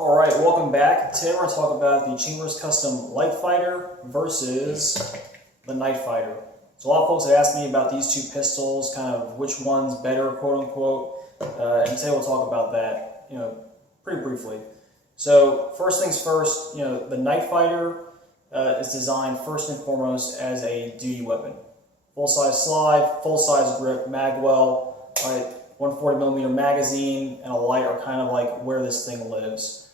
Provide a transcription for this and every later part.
Alright, welcome back. Today we're going to talk about the Chambers Custom Light Fighter versus the Night Fighter. So a lot of folks have asked me about these two pistols, kind of which one's better, quote unquote, and today we'll talk about that, pretty briefly. So first things first, the Night Fighter is designed first and foremost as a duty weapon. Full-size slide, full-size grip, magwell, right? 140mm magazine and a light are kind of like where this thing lives.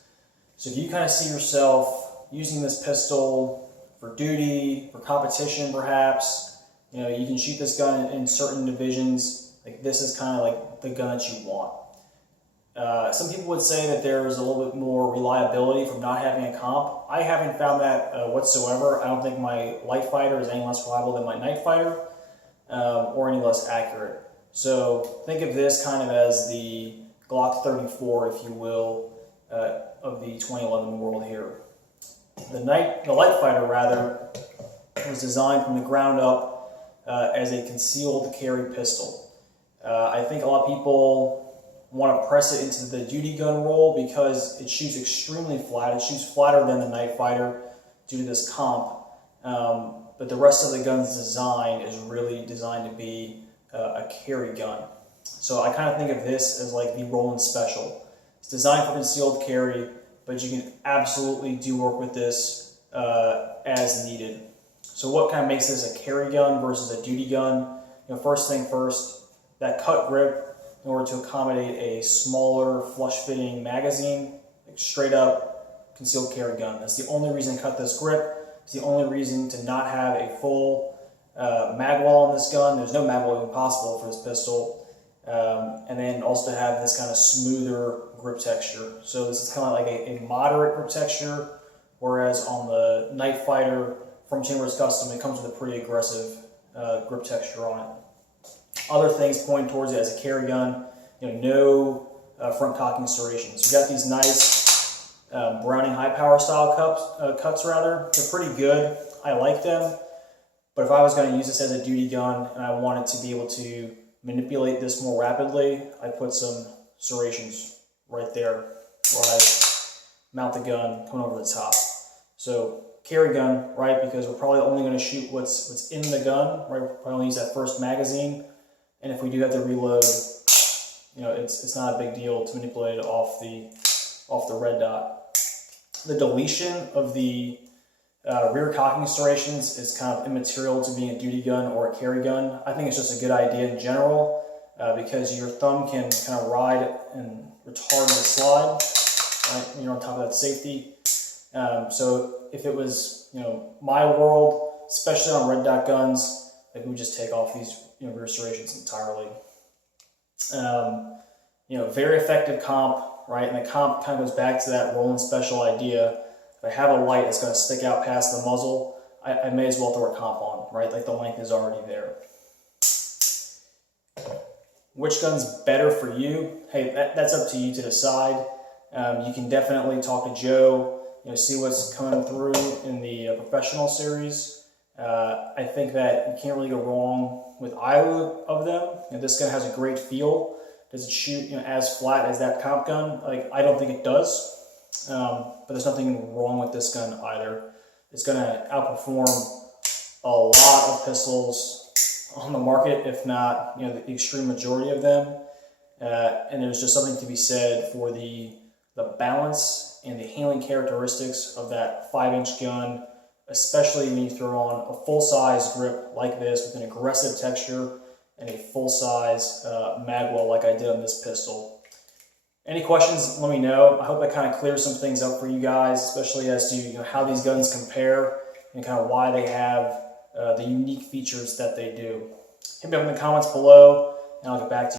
So if you kind of see yourself using this pistol for duty, for competition perhaps, you can shoot this gun in certain divisions. Like this is kind of like the gun that you want. Some people would say that there's a little bit more reliability from not having a comp. I haven't found that whatsoever. I don't think my Light Fighter is any less reliable than my Night Fighter or any less accurate. So think of this kind of as the Glock 34, if you will, of the 2011 world here. The Light Fighter, rather, was designed from the ground up as a concealed carry pistol. I think a lot of people want to press it into the duty gun role because it shoots extremely flat. It shoots flatter than the Night Fighter due to this comp. But the rest of the gun's design is really designed to be a carry gun. So I kind of think of this as like the Roland Special. It's designed for concealed carry, but you can absolutely do work with this as needed. So what kind of makes this a carry gun versus a duty gun? First thing first, that cut grip in order to accommodate a smaller flush-fitting magazine, like straight up concealed carry gun. That's the only reason to cut this grip. It's the only reason to not have a full magwell on this gun. There's no magwell even possible for this pistol. And then also to have this kind of smoother grip texture. So this is kind of like a moderate grip texture, whereas on the Night Fighter from Chambers Custom, it comes with a pretty aggressive grip texture on it. Other things pointing towards it as a carry gun, no front cocking serrations. We got these nice Browning high power style cuts rather. They're pretty good. I like them. But if I was going to use this as a duty gun and I wanted to be able to manipulate this more rapidly, I'd put some serrations right there where I mount the gun coming over the top. So carry gun, right? Because we're probably only going to shoot what's in the gun, right? We're probably only use that first magazine, and if we do have to reload, it's not a big deal to manipulate it off the red dot. The deletion of the rear cocking serrations is kind of immaterial to being a duty gun or a carry gun. I think it's just a good idea in general because your thumb can kind of ride and retard the slide, right, when you're on top of that safety. So if it was, my world, especially on red dot guns, like we would just take off these rear serrations entirely. Very effective comp, right? And the comp kind of goes back to that Roland Special idea. If I have a light that's going to stick out past the muzzle, I may as well throw a comp on, right? Like the length is already there. Which gun's better for you? Hey, that's up to you to decide. You can definitely talk to Joe, see what's coming through in the professional series. I think that you can't really go wrong with either of them. This gun has a great feel. Does it shoot as flat as that comp gun? Like, I don't think it does. But there's nothing wrong with this gun either. It's going to outperform a lot of pistols on the market, if not the extreme majority of them. And there's just something to be said for the balance and the handling characteristics of that 5-inch gun, especially when you throw on a full-size grip like this with an aggressive texture and a full-size magwell like I did on this pistol. Any questions, let me know. I hope that kind of clears some things up for you guys, especially as to how these guns compare and kind of why they have the unique features that they do. Hit me up in the comments below, and I'll get back to you.